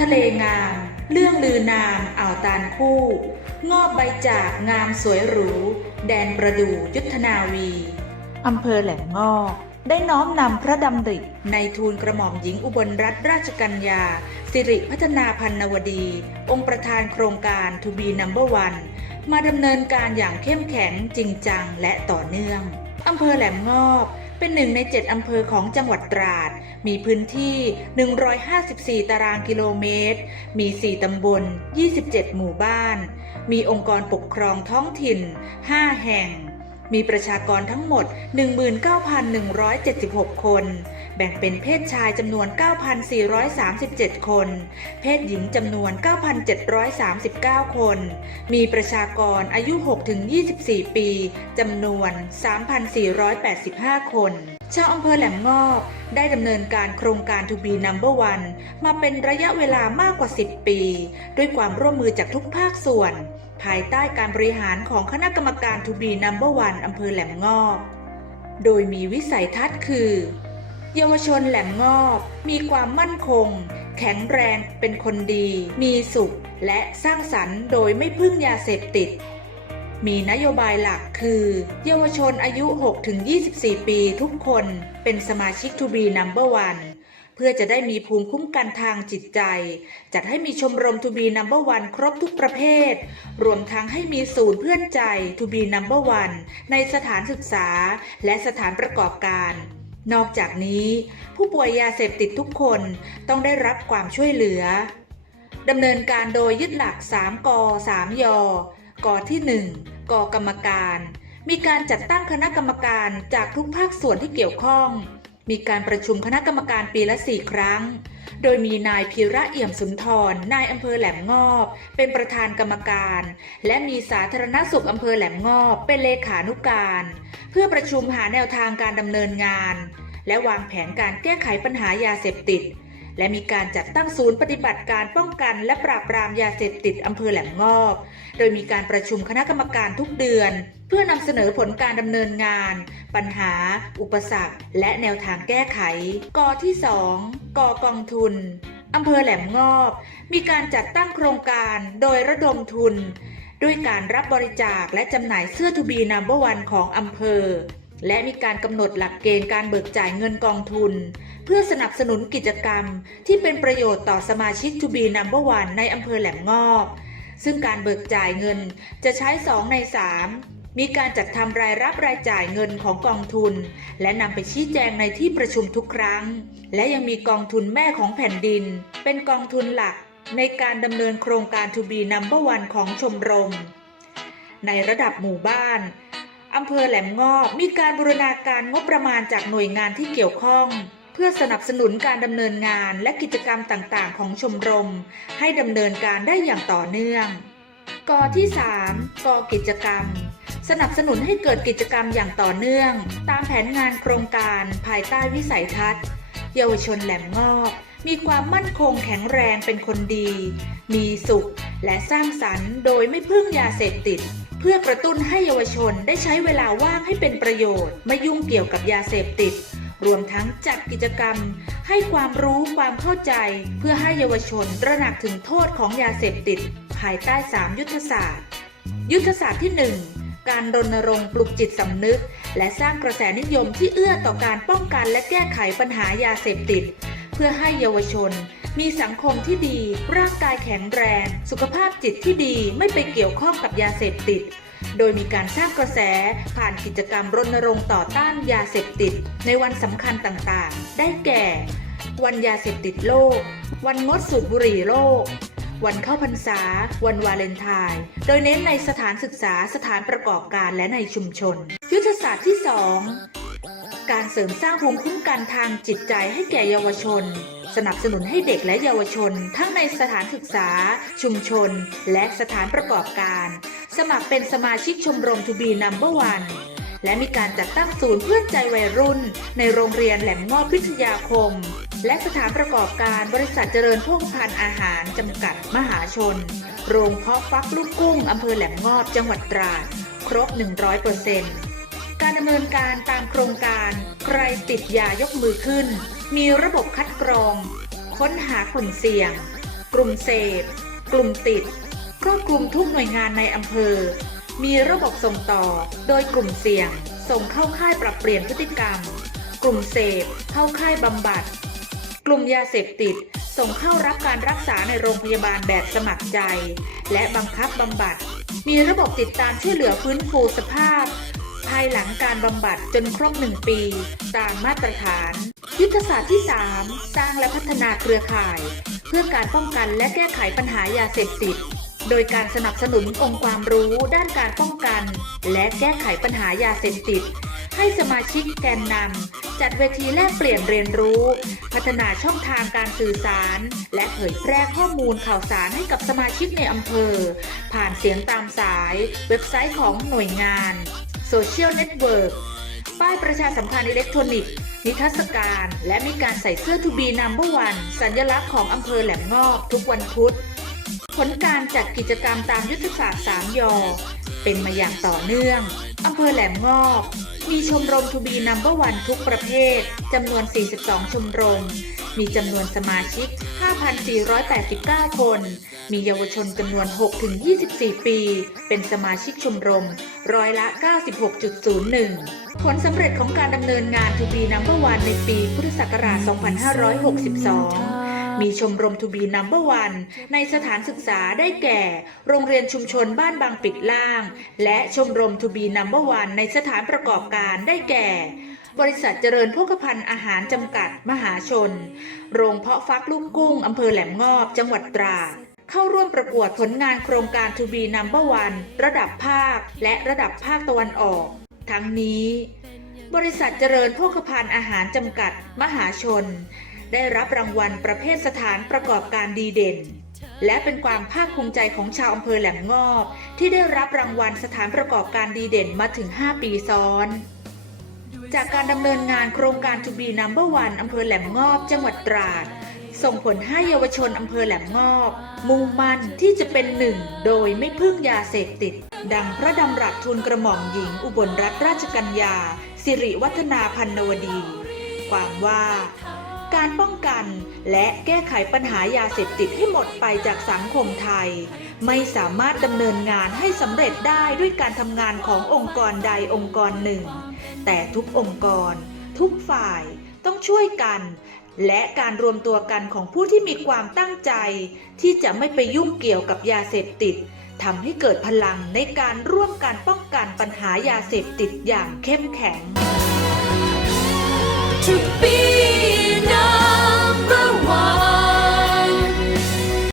ทะเลงาม เรื่องลือนามอ่าวตาลคู่ งอบใบจากงามสวยหรู แดนประดู่ยุทธนาวีอำเภอแหลมงอบได้น้อมนำพระดำริในทูลกระหม่อมหญิงอุบลรัตนราชกัญญา สิริพัฒนาพันนวดี องค์ประธานโครงการทูบีนัมเบอร์วันมาดำเนินการอย่างเข้มแข็งจริงจังและต่อเนื่องอำเภอแหลมงอบ เป็นหนึ่งใน 7 อำเภอของจังหวัดตราด มีพื้นที่ 154 ตารางกิโลเมตร มี 4 ตำบล 27 หมู่บ้าน มีองค์กรปกครองท้องถิ่น 5 แห่ง มีประชากรทั้งหมด 19,176 คน แบ่งเป็นเพศชายจำนวน 9,437 คน เพศหญิงจำนวน 9,739 คน มีประชากรอายุ 6-24 ปีจำนวน 3,485 คนชาวอำเภอแหลมงอบได้ดำเนินการโครงการ To be Number One มาเป็นระยะเวลามากกว่า 10 ปี ด้วยความร่วมมือจากทุกภาคส่วน ภายใต้การบริหารของคณะกรรมการ To be Number One อำเภอแหลมงอบ โดยมีวิสัยทัศน์คือ เยาวชนแหลมงอบมีความมั่นคง แข็งแรงเป็นคนดี มีสุข และสร้างสรรค์โดยไม่พึ่งยาเสพติด มีนโยบายหลักคือ เยาวชนอายุ 6-24 ปีทุกคนเป็นสมาชิก To be Number One เพื่อจะได้มีภูมิคุ้มกันทางจิตใจ จัดให้มีชมรม To be Number One ครบทุกประเภท รวมทั้งให้มีศูนย์เพื่อนใจ To be Number One ในสถานศึกษาและสถานประกอบการ นอกจากนี้ ผู้ป่วยยาเสพติดทุกคนต้องได้รับความช่วยเหลือดำเนินการโดยยึดหลัก 3ก3ยกที่ 1 กกรรมการ มีการจัดตั้งคณะกรรมการจากทุกภาคส่วนที่เกี่ยวข้อง มีการประชุมคณะกรรมการปีละ 4 ครั้ง โดยมีนายพีระเอี่ยมสุนทร นายอำเภอแหลมงอบ เป็นประธานกรรมการ และมีสาธารณสุขอำเภอแหลมงอบ เป็นเลขานุการ เพื่อประชุมหาแนวทางการดำเนินงาน และวางแผนการแก้ไขปัญหายาเสพติด และมีการจัดตั้งศูนย์ปฏิบัติการป้องกัน และปราบปรามยาเสพติดอำเภอแหลมงอบ โดยมีการประชุมคณะกรรมการทุกเดือน เพื่อนำเสนอผลการดำเนินงาน ปัญหา อุปสรรค และแนวทางแก้ไขกที่ 2กกองทุนอำเภอแหลมงอบ มีการจัดตั้งโครงการโดยระดมทุนด้วยการรับบริจาคและจำหน่ายเสื้อทูบีนัมเบอร์วันของอำเภอ และมีการกำหนดหลักเกณฑ์การเบิกจ่ายเงินกองทุน เพื่อสนับสนุนกิจกรรมที่เป็นประโยชน์ต่อสมาชิกทูบีนัมเบอร์วันในอำเภอแหลมงอบ ซึ่งการเบิกจ่ายเงินจะใช้ 2 ใน 3 มีการจัดทำรายรับรายจ่ายเงินของกองทุน และนำไปชี้แจงในที่ประชุมทุกครั้ง และยังมีกองทุนแม่ของแผ่นดิน เป็นกองทุนหลักในการดำเนินโครงการ To be Number One ของชมรม ในระดับหมู่บ้าน อำเภอแหลมงอบมีการบูรณาการงบประมาณจากหน่วยงานที่เกี่ยวข้อง เพื่อสนับสนุนการดำเนินงานและกิจกรรมต่างๆ ของชมรม ให้ดำเนินการได้อย่างต่อเนื่องกอที่ 3กอกิจกรรม สนับสนุนให้เกิดกิจกรรมอย่างต่อเนื่อง ตามแผนงานโครงการภายใต้วิสัยทัศน์ เยาวชนแหลมงอบมีความมั่นคงแข็งแรงเป็นคนดี มีสุขและสร้างสรรค์โดยไม่พึ่งยาเสพติด เพื่อกระตุ้นให้เยาวชนได้ใช้เวลาว่างให้เป็นประโยชน์ ไม่ยุ่งเกี่ยวกับยาเสพติด รวมทั้งจัดกิจกรรม ให้ความรู้ความเข้าใจ เพื่อให้เยาวชนตระหนักถึงโทษของยาเสพติด ภายใต้ 3 ยุทธศาสตร์ ยุทธศาสตร์ที่ 1 การรณรงค์ปลุกจิตสำนึก และสร้างกระแสนิยมที่เอื้อต่อการป้องกันและแก้ไขปัญหายาเสพติด เพื่อให้เยาวชน มีสังคมที่ดี ร่างกายแข็งแรง สุขภาพจิตที่ดีไม่ไปเกี่ยวข้องกับยาเสพติด โดยมีการสร้างกระแสผ่านกิจกรรมรณรงค์ต่อต้านยาเสพติด ในวันสำคัญต่างๆ ได้แก่ วันยาเสพติดโลก วันงดสูบบุหรี่โลกวันเข้าพรรษา วันวาเลนไทน์โดยเน้นในสถานศึกษาสถานประกอบการและในชุมชน ยุทธศาสตร์ที่ 2 การเสริมสร้างภูมิคุ้มกันทางจิตใจให้แก่เยาวชน สนับสนุนให้เด็กและเยาวชน ทั้งในสถานศึกษา ชุมชน และสถานประกอบการ สมัครเป็นสมาชิกชมรมทูบีนัมเบอร์วันและมีการจัดตั้งศูนย์เพื่อนใจวัยรุ่น ในโรงเรียนแหลมงอบพิทยาคม และสถานประกอบการบริษัทเจริญโภคภัณฑ์อาหารจำกัดมหาชน โรงเพาะฟักลูกกุ้งอำเภอแหลมงอบจังหวัดตราด ครบ 100% การดำเนินการตามโครงการ ใครติดยายกมือขึ้น มีระบบคัดกรอง ค้นหากลุ่มเสี่ยง กลุ่มเสพ กลุ่มติดครอบคลุมทุกหน่วยงานในอำเภอ มีระบบส่งต่อ โดยกลุ่มเสี่ยง ส่งเข้าค่ายปรับเปลี่ยนพฤติกรรม กลุ่มเสพ เข้าค่ายบำบัด กลุ่มยาเสพติด ส่งเข้ารับการรักษาในโรงพยาบาลแบบสมัครใจ และบังคับบำบัด มีระบบติดตามช่วยเหลือฟื้นฟูสภาพ ภายหลังการบำบัดจนครบหนึ่งปี ตามมาตรฐาน ยุทธศาสตร์ที่ 3 สร้างและพัฒนาเครือข่าย เพื่อการป้องกันและแก้ไขปัญหายาเสพติด โดยการสนับสนุนองค์ความรู้ด้านการป้องกัน และแก้ไขปัญหายาเสพติด ให้สมาชิกแกนนำจัดเวทีแลกเปลี่ยนเรียนรู้ พัฒนาช่องทางการสื่อสาร และเผยแพร่ข้อมูลข่าวสารให้กับสมาชิกในอำเภอ ผ่านเสียงตามสาย เว็บไซต์ของหน่วยงาน โซเชียลเน็ตเวิร์กป้ายประชาสัมพันธ์อิเล็กทรอนิกส์ นิทรรศการ และมีการใส่เสื้อทูบีนัมเบอร์วันสัญลักษณ์ของอำเภอแหลมงอบทุกวันพุธ ผลการจัดกิจกรรมตามยุทธศาสตร์ 3 ยอ เป็นมาอย่างต่อเนื่องอำเภอแหลมงอบ มีชมรมทูบีนัมเบอร์วันทุกประเภทจำนวน 42 ชมรม มีจำนวนสมาชิก 5,489 คน มีเยาวชนจำนวน 6-24 ปี เป็นสมาชิกชมรม ร้อยละ 96.01 ผลสำเร็จของการดำเนินงาน To be Number One ในปีพุทธศักราช 2562มีชมรม To be Number One ในสถานศึกษาได้แก่ โรงเรียนชุมชนบ้านบางปิดล่าง และชมรม To be Number One ในสถานประกอบการได้แก่ บริษัทเจริญโภคภัณฑ์อาหารจำกัด มหาชน โรงเพาะฟักลูกกุ้งอำเภอแหลมงอบ จังหวัดตราด เข้าร่วมประกวดผลงานโครงการ To be Number One ระดับภาค และระดับภาคตะวันออก ทั้งนี้ บริษัทเจริญโภคภัณฑ์อาหารจำกัด มหาชน ได้รับรางวัลประเภทสถานประกอบการดีเด่นและเป็นความภาคภูมิใจของชาวอำเภอแหลมงอบ ที่ได้รับรางวัลสถานประกอบการดีเด่นมาถึง 5 ปีซ้อน จากการดำเนินงานโครงการ To be Number One อำเภอแหลมงอบ จังหวัดตราด ส่งผลให้เยาวชนอำเภอแหลมงอบ มุ่งมั่นที่จะเป็นหนึ่ง โดยไม่พึ่งยาเสพติด ดังพระดำรัสทูลกระหม่อมหญิง อุบลรัตนราชกัญญา สิริวัฒนาพันนวดี ความว่า การป้องกันและแก้ไขปัญหายาเสพติดให้หมดไปจากสังคมไทย ไม่สามารถดำเนินงานให้สำเร็จได้ด้วยการทำงานขององค์กรใดองค์กรหนึ่ง แต่ทุกองค์กร ทุกฝ่ายต้องช่วยกัน และการรวมตัวกันของผู้ที่มีความตั้งใจ ที่จะไม่ไปยุ่งเกี่ยวกับยาเสพติดทำให้เกิดพลังในการร่วมกันป้องกันปัญหายาเสพติดอย่างเข้มแข็ง To be number